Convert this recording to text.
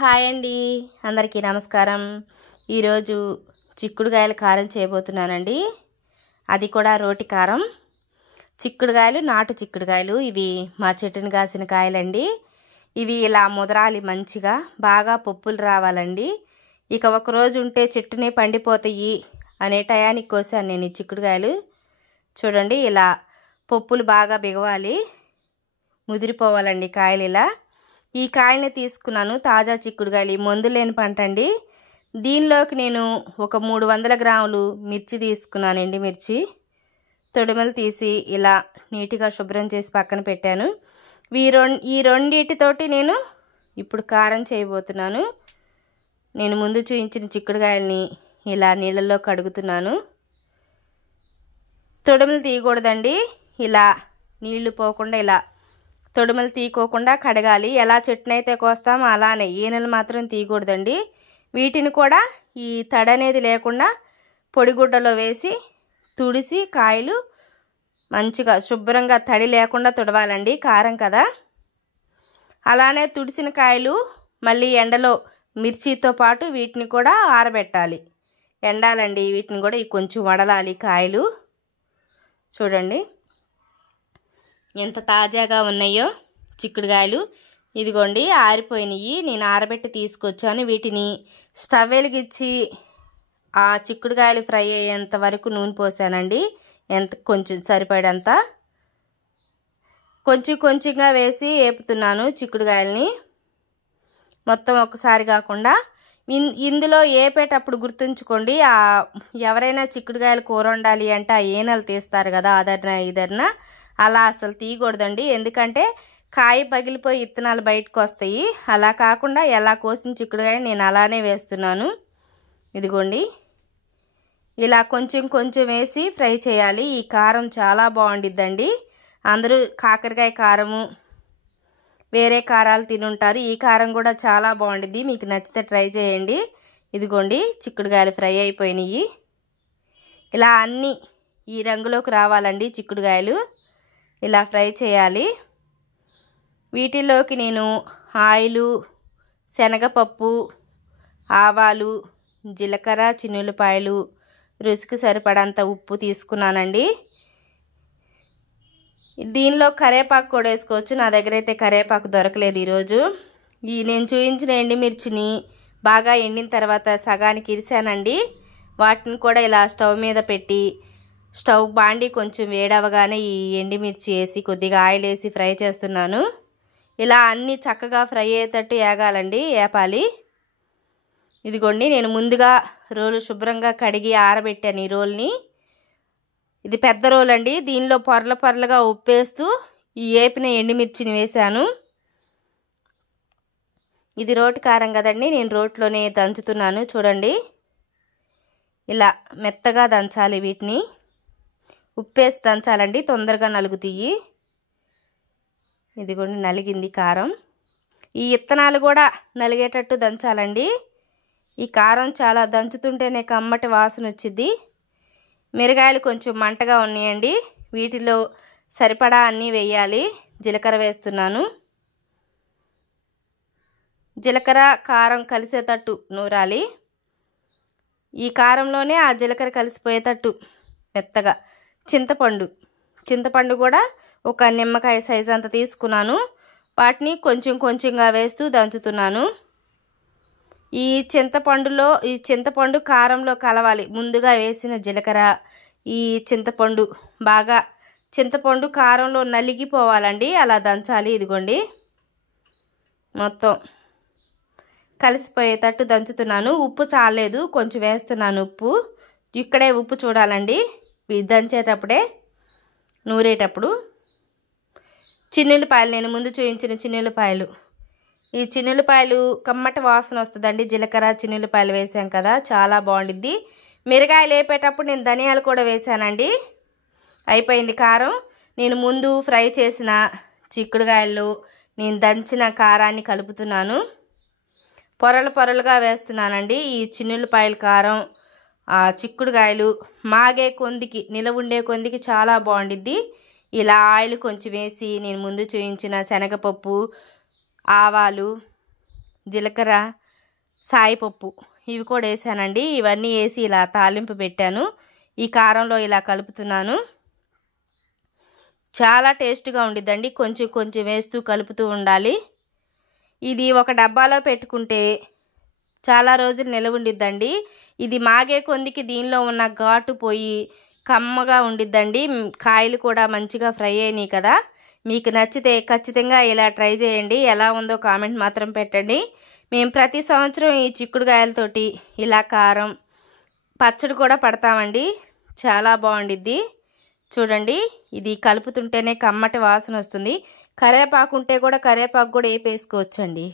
Hi అండి, అందరికీ నమస్కారం. ఈరోజు చిక్కుడుకాయల కారం చేయబోతున్నానండి. అది కూడా రోటి కారం. చిక్కుడుకాయలు, నాటు చిక్కుడుకాయలు, ఇవి మా చెట్టుని కాసిన కాయలండి. ఇవి ఇలా ముదరాలి, మంచిగా బాగా పప్పులు రావాలండి. ఇక ఒకరోజు ఉంటే చెట్టునే పండిపోతాయి అనే టయానికి కోసాను నేను ఈ చిక్కుడుకాయలు. చూడండి, ఇలా పప్పులు బాగా బిగవాలి, ముదిరిపోవాలండి కాయలు. ఇలా ఈ కాయల్ని తీసుకున్నాను, తాజా చిక్కుడుకాయలు, మందు లేని పంట అండి. దీనిలోకి నేను ఒక 300 గ్రాములు మిర్చి తీసుకున్నానండి. మిర్చి తొడిమలు తీసి ఇలా నీట్గా శుభ్రం చేసి పక్కన పెట్టాను. ఈ రెండిటితోటి నేను ఇప్పుడు కారం చేయబోతున్నాను. నేను ముందు చూపించిన చిక్కుడుకాయల్ని ఇలా నీళ్ళల్లో కడుగుతున్నాను. తొడిమలు తీయకూడదండి, ఇలా నీళ్లు పోకుండా ఇలా తొడిమలు తీయకోకుండా కడగాలి. ఎలా చెట్టునైతే కోస్తామో అలానే, ఈనెలు మాత్రం తీయకూడదండి. వీటిని కూడా ఈ తడి అనేది లేకుండా పొడిగుడ్డలో వేసి తుడిసి కాయలు మంచిగా శుభ్రంగా తడి లేకుండా తుడవాలండి, కారం కదా. అలానే తుడిసిన కాయలు మళ్ళీ ఎండలో మిర్చితో పాటు వీటిని కూడా ఆరబెట్టాలి, ఎండాలండి. వీటిని కూడా కొంచెం వడలాలి కాయలు. చూడండి ఎంత తాజాగా ఉన్నాయో చిక్కుడుకాయలు. ఇదిగోండి, ఆరిపోయినాయి. నేను ఆరబెట్టి తీసుకొచ్చాను. వీటిని స్టవ్ వెలిగించి ఆ చిక్కుడుకాయలు ఫ్రై అయ్యేంత వరకు నూనె పోసానండి. కొంచెం సరిపడంత కొంచెంగా వేసి వేపుతున్నాను చిక్కుడుకాయలని, మొత్తం ఒక్కసారి కాకుండా. ఇందులో వేపేటప్పుడు గుర్తుంచుకోండి, ఎవరైనా చిక్కుడుకాయలు కూర వండాలి అంటే ఆ ఏనలు తీస్తారు కదా, అదర్న ఇదర్న, అలా అసలు తీయకూడదండి. ఎందుకంటే కాయ పగిలిపోయి ఇత్తనాలు బయటకు వస్తాయి. అలా కాకుండా ఎలా కోసిన చిక్కుడుకాయ నేను అలానే వేస్తున్నాను. ఇదిగోండి, ఇలా కొంచెం వేసి ఫ్రై చేయాలి. ఈ కారం చాలా బాగుండిద్దండి. అందరూ కాకరకాయ కారము, వేరే కారాలు తినుంటారు. ఈ కారం కూడా చాలా బాగుండిద్ది, మీకు నచ్చితే ట్రై చేయండి. ఇదిగోండి, చిక్కుడుకాయలు ఫ్రై అయిపోయినాయి. ఇలా అన్నీ ఈ రంగులోకి రావాలండి చిక్కుడుకాయలు, ఇలా ఫ్రై చేయాలి. వీటిలోకి నేను ఆయిలు, శనగపప్పు, ఆవాలు, జీలకర్ర, చిన్నులపాయలు, రుచికి సరిపడంత ఉప్పు తీసుకున్నానండి. దీనిలో కరివేపాకు కూడా వేసుకోవచ్చు. నా దగ్గర అయితే కరివేపాకు దొరకలేదు ఈరోజు. నేను చూపించిన ఎండుమిర్చిని బాగా ఎండిన తర్వాత సగానికి ఇరిసానండి. వాటిని కూడా ఇలా స్టవ్ మీద పెట్టి, స్టవ్ బాండి కొంచెం వేడవగానే ఈ ఎండుమిర్చి వేసి కొద్దిగా ఆయిల్ వేసి ఫ్రై చేస్తున్నాను. ఇలా అన్నీ చక్కగా ఫ్రై అయ్యేటట్టు వేపాలి. ఇదిగోండి, నేను ముందుగా రోలు శుభ్రంగా కడిగి ఆరబెట్టాను ఈ రోల్ని. ఇది పెద్ద రోల్ అండి. దీనిలో పొరలుగా ఉప్పేస్తూ ఈ వేపిన ఎండుమిర్చిని వేశాను. ఇది రోటి కారం కదండి, నేను రోట్లోనే దంచుతున్నాను. చూడండి, ఇలా మెత్తగా దంచాలి. వీటిని ఉప్పేసి దంచాలండి, తొందరగా నలుగుతాయి. ఇదిగోండి, నలిగింది కారం. ఈ ఇత్తనాలు కూడా నలిగేటట్టు దంచాలండి. ఈ కారం చాలా దంచుతుంటేనే కమ్మటి వాసన వచ్చింది. మిరగాయలు కొంచెం మంటగా ఉన్నాయండి, వీటిలో సరిపడా అన్నీ వేయాలి. జీలకర్ర వేస్తున్నాను. జీలకర్ర కారం కలిసేటట్టు నూరాలి. ఈ కారంలోనే ఆ జీలకర్ర కలిసిపోయేటట్టు మెత్తగా. చింతపండు కూడా ఒక నిమ్మకాయ సైజు అంత తీసుకున్నాను. వాటిని కొంచెంగా వేస్తూ దంచుతున్నాను. ఈ చింతపండు కారంలో కలవాలి. ముందుగా వేసిన జీలకర్ర, ఈ చింతపండు కారంలో నలిగిపోవాలండి, అలా దంచాలి. ఇదిగోండి, మొత్తం కలిసిపోయేటట్టు దంచుతున్నాను. ఉప్పు చాలేదు, కొంచెం వేస్తున్నాను ఉప్పు. ఇక్కడే ఉప్పు చూడాలండి దంచేటప్పుడే, నూరేటప్పుడు. చిన్నులపాయలు, నేను ముందు చూపించిన చిన్నులపాయలు. ఈ చిన్నులపాయలు కమ్మటి వాసన వస్తుందండి. జీలకర్ర, చిన్నులపాయలు వేసాం కదా, చాలా బాగుండిద్ది. మిరగాయలు వేపేటప్పుడు నేను ధనియాలు కూడా వేసానండి. అయిపోయింది కారం. నేను ముందు ఫ్రై చేసిన చిక్కుడుకాయలు నేను దంచిన కారాన్ని కలుపుతున్నాను. పొరలుగా వేస్తున్నానండి. ఈ చిన్నులపాయల కారం చిక్కుడుకాయలు మాగే కొందికి, నిలవుండే కొందికి చాలా బాగుండిద్ది. ఇలా ఆయిల్ కొంచెం వేసి నేను ముందు చూపించిన శనగపప్పు, ఆవాలు, జీలకర్ర, సాయిపప్పు ఇవి కూడా వేసానండి. ఇవన్నీ వేసి ఇలా తాలింపు పెట్టాను. ఈ కారంలో ఇలా కలుపుతున్నాను. చాలా టేస్ట్గా ఉండిద్దండి. కొంచెం కొంచెం వేస్తూ కలుపుతూ ఉండాలి. ఇది ఒక డబ్బాలో పెట్టుకుంటే చాలా రోజులు నిలవ ఉండిద్దండి. ఇది మాగే కొందికి దీనిలో ఉన్న ఘాటు పోయి కమ్మగా ఉండిద్దండి. కాయలు కూడా మంచిగా ఫ్రై అయినాయి కదా. మీకు నచ్చితే ఖచ్చితంగా ఇలా ట్రై చేయండి. ఎలా ఉందో కామెంట్ మాత్రం పెట్టండి. మేము ప్రతి సంవత్సరం ఈ చిక్కుడుకాయలతోటి ఇలా కారం పచ్చడి కూడా పడతామండి. చాలా బాగుండిద్ది. చూడండి, ఇది కలుపుతుంటేనే కమ్మటి వాసన వస్తుంది. కరివేపాకు ఉంటే కూడా కరివేపాకు కూడా వేసుకోవచ్చండి.